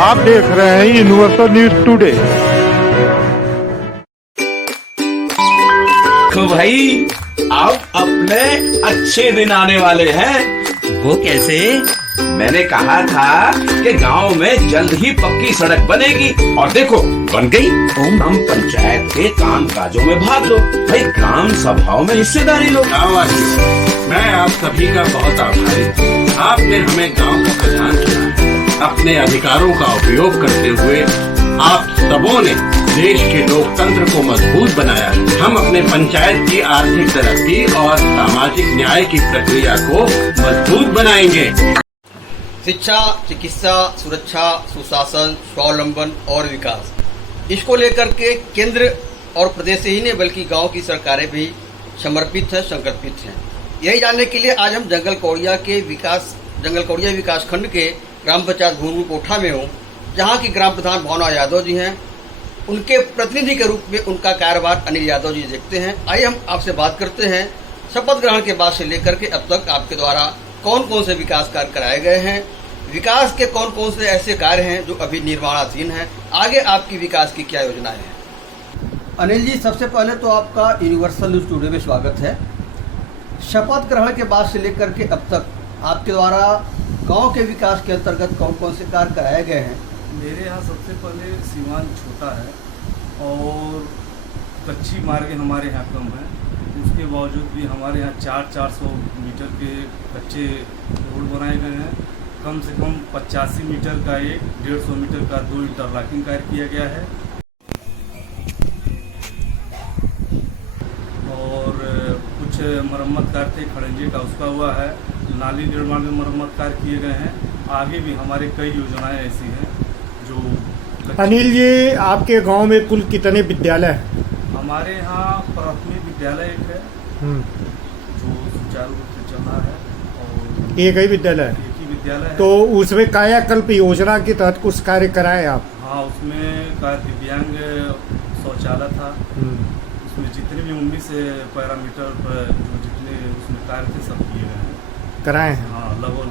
आप देख रहे हैं यूनिवर्सल न्यूज टुडे। तो भाई अब अपने अच्छे दिन आने वाले हैं। वो कैसे? मैंने कहा था कि गांव में जल्द ही पक्की सड़क बनेगी और देखो बन गई। हम पंचायत के काम काजों में भाग लो भाई, ग्राम सभाओं में हिस्सेदारी लो। मैं आप सभी का बहुत आभारी हूँ। आपने हमें गांव का प्रधान चुना। अपने अधिकारों का उपयोग करते हुए आप सबों ने देश के लोकतंत्र को मजबूत बनाया। हम अपने पंचायत की आर्थिक तरक्की और सामाजिक न्याय की प्रक्रिया को मजबूत बनाएंगे। शिक्षा, चिकित्सा, सुरक्षा, सुशासन, स्वावलंबन और विकास, इसको लेकर के केंद्र और प्रदेश ही नहीं बल्कि गांव की सरकारें भी समर्पित हैं, संकल्पित हैं। यही जानने के लिए आज हम जंगल कौड़िया विकास खंड के ग्राम पंचायत घुंगरू कोठा में हूँ, जहाँ की ग्राम प्रधान भावना यादव जी हैं। उनके प्रतिनिधि के रूप में उनका कार्यभार अनिल यादव जी देखते हैं। आइए हम आपसे बात करते हैं, शपथ ग्रहण के बाद से लेकर के अब तक आपके द्वारा कौन कौन से विकास कार्य कराए गए हैं, विकास के कौन कौन से ऐसे कार्य हैं जो अभी निर्माणाधीन हैं, आगे आपकी विकास की क्या योजनाएं हैं। अनिल जी, सबसे पहले तो आपका यूनिवर्सल न्यूज टुडे में स्वागत है। शपथ ग्रहण के बाद से लेकर के अब तक आपके द्वारा गांव के विकास के अंतर्गत कौन कौन से कार्य कराए गए हैं? मेरे यहाँ सबसे पहले सीमांत छोटा है और कच्ची मार्ग हमारे यहाँ कम है। उसके बावजूद भी हमारे यहाँ 400 मीटर के कच्चे रोड बनाए गए हैं। कम से कम 85 मीटर का एक, 150 मीटर का 2 इंटरलॉकिंग कार्य किया गया है और कुछ मरम्मत कार्य थे खड़ंजे का, उसका हुआ है। नाली निर्माण में मरम्मत कार्य किए गए हैं। आगे भी हमारे कई योजनाएं ऐसी हैं जो। अनिल जी, आपके गांव में कुल कितने विद्यालय हैं? हमारे यहाँ प्राथमिक विद्यालय एक है जो सुचारू रूप से चल रहा है और एक ही विद्यालय है? एक ही विद्यालय है। तो उसमें कायाकल्प योजना के तहत कुछ कार्य कराए आप? हाँ, उसमें का दिव्यांग शौचालय था। उसमें जितने भी 19 पैरामीटर पर जो जितने उसमें कार्य थे सब किए गए हैं, कराए हैं। हाँ, लगभग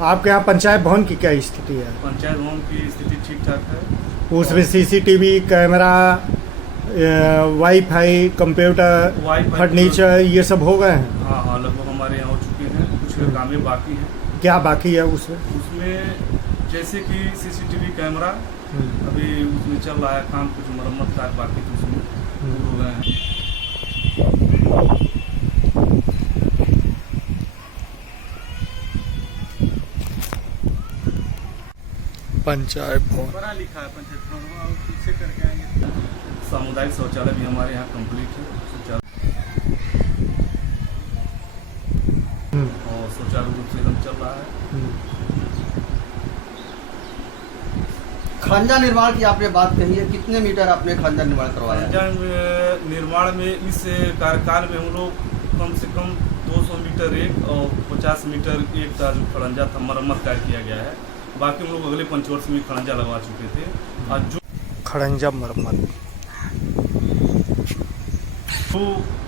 आपके यहाँ पंचायत भवन की क्या स्थिति है? पंचायत भवन की स्थिति ठीक ठाक है। उसमें CCTV camera, wifi, computer, furniture ये सब हो गए हैं? हाँ, लगभग हमारे यहाँ हो चुके हैं। कुछ कामें बाकी हैं। क्या बाकी है उसमें? उसमें जैसे कि सीसीटीवी कैमरा अभी उसमें चल रहा है काम, कुछ मरम्मत कार्य बाकी तो उसमें पूरे हो गए हैं। पंचायत भवन बड़ा लिखा है पंचायत भवन, पीछे करके आएंगे। सामुदायिक शौचालय भी हमारे यहाँ कंप्लीट है, और सुचारू रूप से एकदम चल रहा है। खंजा निर्माण की आपने बात कही है, कितने मीटर आपने खंजा निर्माण करवाया? खंजा निर्माण में इस कार्यकाल में हम लोग कम से कम 200 मीटर एक और 50 मीटर एक का जो खड़ंजा था मरम्मत कार्य किया गया है। बाकी हम लोग अगले पंचवर्ष में खड़ंजा लगवा चुके थे। और जो खड़ंजा मरम्मत तो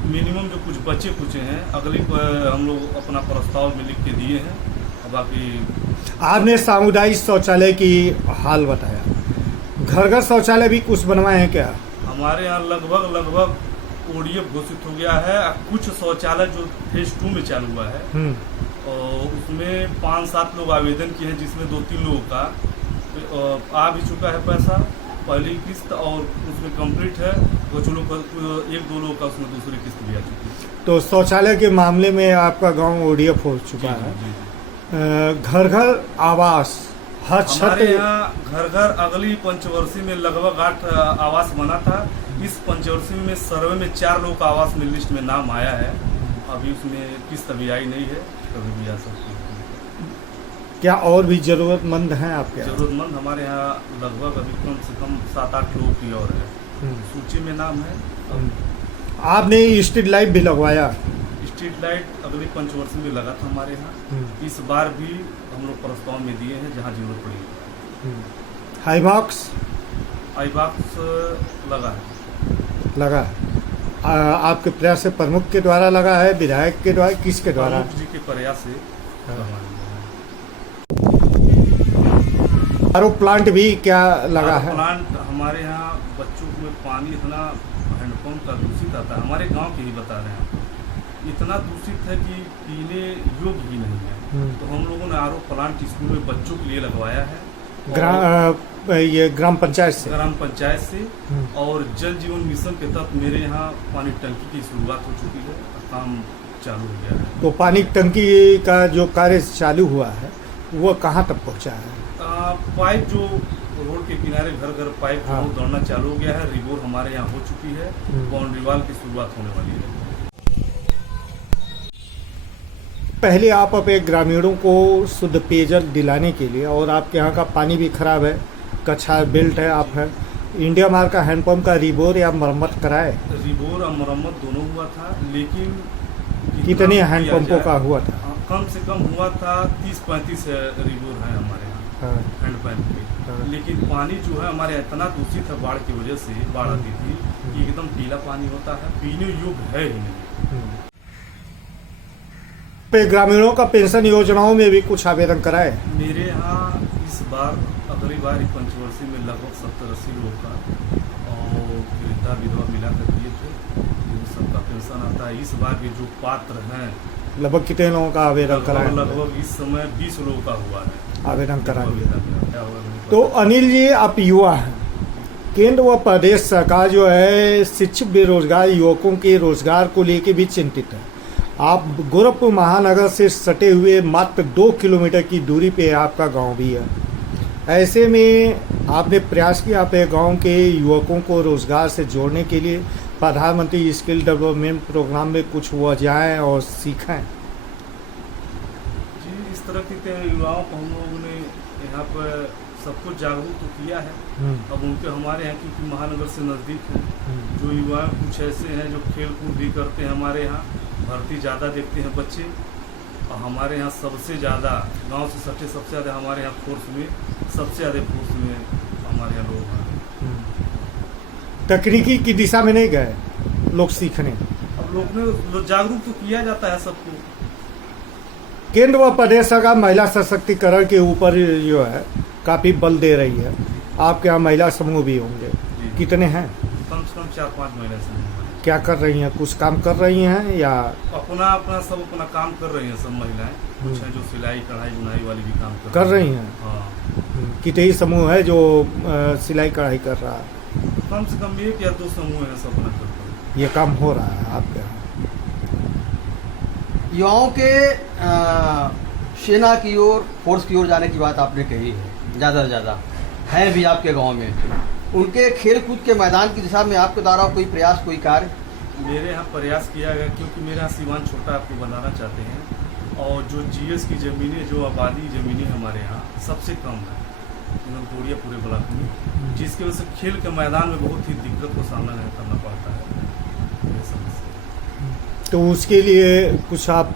मिनिमम जो कुछ बचे कुछ हैं अगले हम लोग अपना प्रस्ताव में लिख के दिए हैं। और बाकी आपने सामुदायिक शौचालय की हाल बताया, घर घर शौचालय भी कुछ बनवाए हैं क्या? हमारे यहाँ लगभग ODF घोषित हो गया है। कुछ शौचालय जो फेज 2 में चालू हुआ है और उसमें 5-7 लोग आवेदन किए हैं, जिसमें 2-3 लोगों का आ भी चुका है पैसा, पहली किस्त, और उसमें कंप्लीट है। कुछ लोग 1-2 लोगों का उसमें दूसरी किस्त भी आ चुकी है। तो शौचालय के मामले में आपका गांव ODF हो चुका है। घर घर आवास हर हमारे यहाँ घर घर अगली पंचवर्षीय में लगभग 8 आवास बना था। इस पंचवर्षीय में सर्वे में 4 लोगों का आवास में लिस्ट में नाम आया है। अभी उसमें किस्त अभी आई नहीं है, कभी भी आ सकती है। क्या और भी ज़रूरतमंद हैं आपके यहाँ? जरूरतमंद हमारे यहाँ लगभग अभी कम से कम 7-8 लोगों की और है, सूची में नाम है। आपने स्ट्रीट लाइट भी लगवाया? स्ट्रीट लाइट अगले पंचवर्षीय में लगा था हमारे यहाँ, इस बार भी हम लोग प्रस्ताव में दिए हैं जहाँ जरूरत पड़ी। हाईबॉक्स आईबॉक्स लगा है। लगा। आपके प्रयास से प्रमुख के द्वारा लगा है, विधायक के द्वारा, किसके द्वारा? प्रमुख जी के प्रयास से लगवाया है। आरओ प्लांट भी क्या लगा है? प्लांट हमारे यहाँ बच्चों में पानी इतना हैंडपम्प का दूषित आता है, हमारे गांव के ही बता रहे हैं, इतना दूषित है कि पीने योग्य ही नहीं है। तो हम लोगों ने आरओ प्लांट स्कूल में बच्चों के लिए लगवाया है, ये ग्राम पंचायत से? ग्राम पंचायत से। और जल जीवन मिशन के तहत मेरे यहाँ पानी टंकी की शुरुआत हो चुकी है, काम चालू हो गया है। तो पानी टंकी का जो कार्य चालू हुआ है वो कहाँ तक पहुँचा है? पाइप जो रोड के किनारे घर घर पाइप हाँ। दौड़ना चालू हो गया है, रिबोर हमारे यहाँ हो चुकी है, बाउंड्री वाल की शुरुआत होने वाली है। पहले आप अपने ग्रामीणों को शुद्ध पेयजल दिलाने के लिए, और आपके यहाँ का पानी भी खराब है, कच्चा बेल्ट है, आप है इंडिया मार्क का हैंडपम्प का रिबोर या मरम्मत कराए? रिबोर और मरम्मत दोनों हुआ था, लेकिन कितने हैंडपम्पों का हुआ था? कम से कम हुआ था 30-35 रिबोर है हमारे यहाँ हैंडपम्प के। लेकिन पानी जो है हमारे इतना दूषित है, बाढ़ की वजह से, बाढ़ आती थी कि एकदम पीला पानी होता है, पीने योग्य है ही नहीं। पे ग्रामीणों का पेंशन योजनाओं में भी कुछ आवेदन कराए? मेरे यहाँ इस बार अगली बार पंचवर्षीय में लगभग 70-80 लोगों का और वृद्धा विधवा मिला कर दिए थे, सबका पेंशन आता है। इस बार के जो पात्र हैं लगभग कितने लोगों का आवेदन कराए? लगभग इस समय 20 लोगों का हुआ है आवेदन करा दिया। क्या होगा? तो अनिल जी, आप युवा हैं, केंद्र व प्रदेश सरकार जो है शिक्षित बेरोजगार युवकों के रोजगार को लेकर भी चिंतित है। आप गोरखपुर महानगर से सटे हुए मात्र 2 किलोमीटर की दूरी पे आपका गांव भी है। ऐसे में आपने प्रयास किया अपने गांव के युवकों को रोजगार से जोड़ने के लिए प्रधानमंत्री स्किल डेवलपमेंट प्रोग्राम में कुछ वो जाएँ और सीखें? जी, इस तरह के युवाओं को हम लोगों ने यहाँ पर सब कुछ जागरूक तो किया है। अब उनके हमारे यहाँ क्योंकि महानगर से नज़दीक है, जो युवा कुछ ऐसे हैं जो खेल कूद भी करते हैं, हमारे यहाँ भर्ती ज़्यादा देखते हैं बच्चे, और हमारे यहाँ सबसे ज़्यादा गांव से सटे सबसे ज़्यादा हमारे यहाँ फोर्स में सबसे ज़्यादा फोर्स में हमारे यहाँ लोग हैं। तकनीकी की दिशा में नहीं गए लोग सीखने? अब लोग जागरूक तो किया जाता है सबको। केंद्र व प्रदेश सरकार महिला सशक्तिकरण के ऊपर जो है काफ़ी बल दे रही है। आपके यहाँ महिला समूह भी होंगे, कितने हैं? कम से कम 4-5 महिला समूह। क्या कर रही हैं? कुछ काम कर रही हैं या अपना सब अपना काम कर रही हैं सब महिलाएं? कुछ हैं जो सिलाई कढ़ाई बुनाई वाली भी काम कर रही हैं? हाँ। कितने ही समूह है जो सिलाई कढ़ाई कर रहा है? कम से कम 1 या 2 समूह है सब अपना करते हैं। ये काम हो रहा है आपके यहाँ? युवाओं के सेना की ओर, फोर्स की ओर जाने की बात आपने कही है, ज़्यादा से ज़्यादा है भी आपके गांव में। उनके खेल कूद के मैदान की दिशा में आपके द्वारा कोई प्रयास, कोई कार्य? मेरे यहाँ प्रयास किया गया, क्योंकि मेरे यहाँ सीमान छोटा आपको बनाना चाहते हैं, और जो जीएस की ज़मीनें, जो आबादी ज़मीनें हमारे यहाँ सबसे कम है गोड़िया पूरे ब्लॉक में, जिसकी वजह से खेल के मैदान में बहुत ही दिक्कत का सामना करना पड़ता है। तो उसके लिए कुछ आप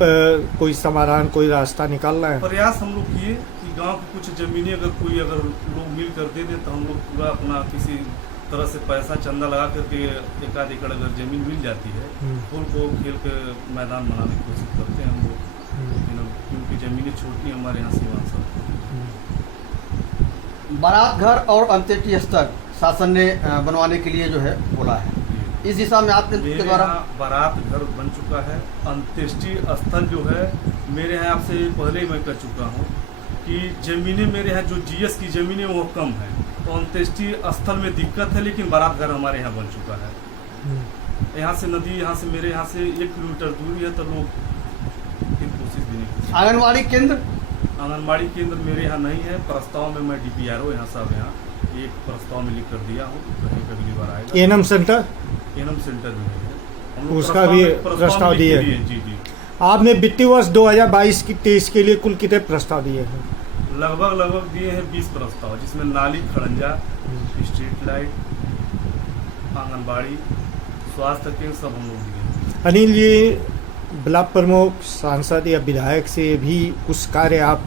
कोई समाधान, कोई रास्ता निकाल रहे हैं? प्रयास हम लोग किए कि गांव की कुछ ज़मीनें अगर लोग मिल कर दे दे तो हम लोग पूरा अपना किसी तरह से पैसा चंदा लगा करके 1 एकड़ अगर ज़मीन मिल जाती है तो उनको खेल के मैदान बनाने की कोशिश करते हैं हम लोग, क्योंकि ज़मीनें छोटी हमारे यहाँ सीमा सब। बारात घर और अंत्येष्टि स्थल शासन ने बनवाने के लिए जो है बोला है, इस दिशा में आपके द्वारा? बारात घर बन चुका है, अंत्येष्टि स्थल जो है मेरे यहाँ आपसे पहले ही मैं कर चुका हूँ कि ज़मीनें मेरे यहाँ जो जीएस की ज़मीनें वो कम है, तो अंत्येष्टि स्थल में दिक्कत है, लेकिन बारात घर हमारे यहाँ बन चुका है। यहाँ से नदी, यहाँ से मेरे यहाँ से 1 किलोमीटर दूरी है, तो लोग कोशिश भी नहीं। आंगनबाड़ी केंद्र? आंगनबाड़ी केंद्र मेरे यहाँ नहीं है, प्रस्ताव में मैं DPRO यहाँ सब यहाँ एक प्रस्ताव में लिख कर दिया हूँ, अगली बार आएगा। NM centre? एनएम सेंटर भी है, उसका भी प्रस्ताव दिए? जी जी। आपने वित्तीय वर्ष 2022-23 के लिए कुल कितने प्रस्ताव दिए हैं? लगभग दिए हैं 20 प्रस्ताव, जिसमें नाली, खड़ंजा, स्ट्रीट लाइट, आंगनबाड़ी, स्वास्थ्य केंद्र सब हम लोग दिए। अनिल जी, ब्लॉक प्रमुख, सांसद या विधायक से भी कुछ कार्य आप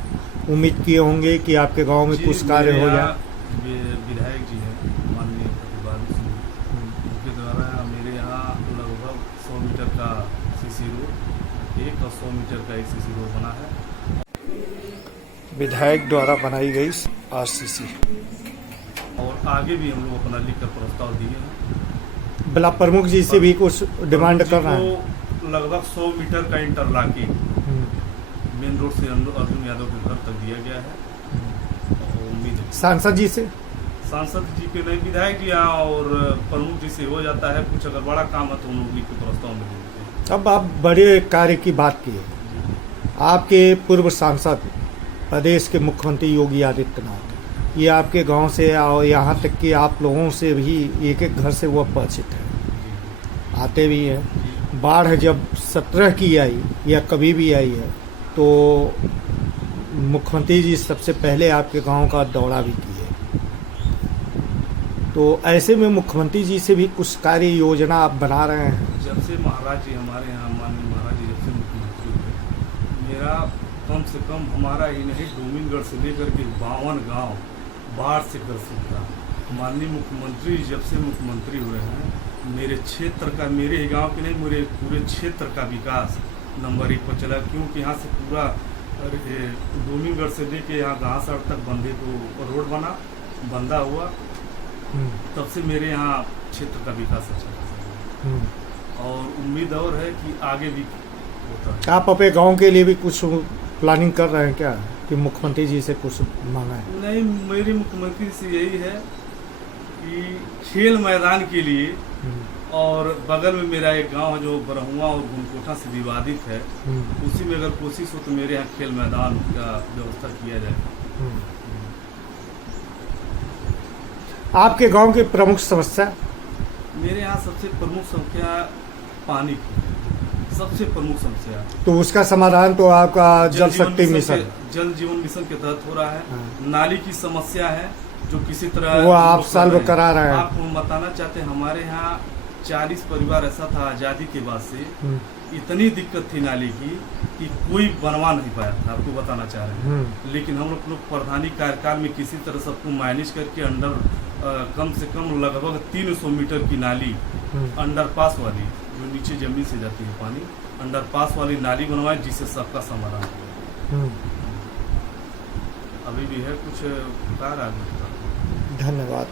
उम्मीद किए होंगे कि आपके गांव में जी, कुछ कार्य मेरे हो यहाँ जाए? विधायक जी हैं माननीय प्रतिभागी सिंह, उनके द्वारा मेरे यहाँ लगभग 100 मीटर का सीसी रोड, 1 और 100 मीटर का एक सीसी रोड बना है। विधायक द्वारा बनाई गई आरसीसी। और आगे भी हम लोग अपना लिखकर प्रस्ताव दिए हैं। ब्लॉक प्रमुख जी से भी कुछ डिमांड कर रहे हैं? को लगभग 100 मीटर का इंटरलॉकिंग मेन रोड से अर्जुन यादव के घर तक दिया गया है। और उम्मीद है सांसद जी से? सांसद जी के नहीं, विधायक जी यहाँ और प्रमुख जी से हो जाता है। कुछ अगर बड़ा काम है तो उन लोग को प्रस्ताव में दे देते हैं। अब आप बड़े कार्य की बात की है। आपके पूर्व सांसद प्रदेश के मुख्यमंत्री योगी आदित्यनाथ, ये आपके गांव से और यहाँ तक कि आप लोगों से भी एक एक घर से वो परिचित है, आते भी हैं। बाढ़ जब 17 की आई या कभी भी आई है तो मुख्यमंत्री जी सबसे पहले आपके गांव का दौरा भी किए। तो ऐसे में मुख्यमंत्री जी से भी कुछ कार्य योजना आप बना रहे हैं? जब से महाराज जी हमारे यहाँ, माननीय महाराज जी जब से मुख्यमंत्री हुए, मेरा कम से कम हमारा ही नहीं, डोमिनगढ़ से लेकर के 52 गांव बाढ़ से ग्रसित था। माननीय मुख्यमंत्री जब से मुख्यमंत्री हुए हैं, मेरे क्षेत्र का, मेरे ही गांव के नहीं, मेरे पूरे क्षेत्र का विकास नंबर 1 पर चला। क्योंकि यहाँ से पूरा डोमिनगढ़ से लेके यहाँ घासड़ तक बंधे को रोड बंधा हुआ, तब से मेरे यहाँ क्षेत्र का विकास अच्छा है। और उम्मीद और है कि आगे भी होता है। आप अपने गांव के लिए भी कुछ प्लानिंग कर रहे हैं क्या कि मुख्यमंत्री जी से कुछ मांगा है? नहीं, मेरी मुख्यमंत्री से यही है कि खेल मैदान के लिए, और बगल में मेरा एक गांव है जो बरहुआ और गुनकोटा से विवादित है, उसी में अगर कोशिश हो तो मेरे यहाँ खेल मैदान का व्यवस्था किया जाए। आपके गांव की प्रमुख समस्या? मेरे यहाँ सबसे प्रमुख समस्या पानी की, सबसे प्रमुख समस्या। तो उसका समाधान तो आपका जल शक्ति मिशन, जल जीवन मिशन के तहत हो रहा है। नाली की समस्या है जो किसी तरह वो आप सॉल्व करा रहे हैं। आपको बताना चाहते हैं, हमारे यहाँ 40 परिवार ऐसा था आज़ादी के बाद से, इतनी दिक्कत थी नाली की कि कोई बनवा नहीं पाया था। आपको बताना चाह रहे हैं। लेकिन हम लोग प्रधानी कार्यकाल में किसी तरह सबको मैनेज करके अंडर कम से कम लगभग 300 मीटर की नाली, अंडरपास वाली जो नीचे जमीन से जाती है पानी, अंडरपास वाली नाली बनवाई, जिससे सबका समाधान हो। अभी भी है कुछ कार्य आगे। धन्यवाद।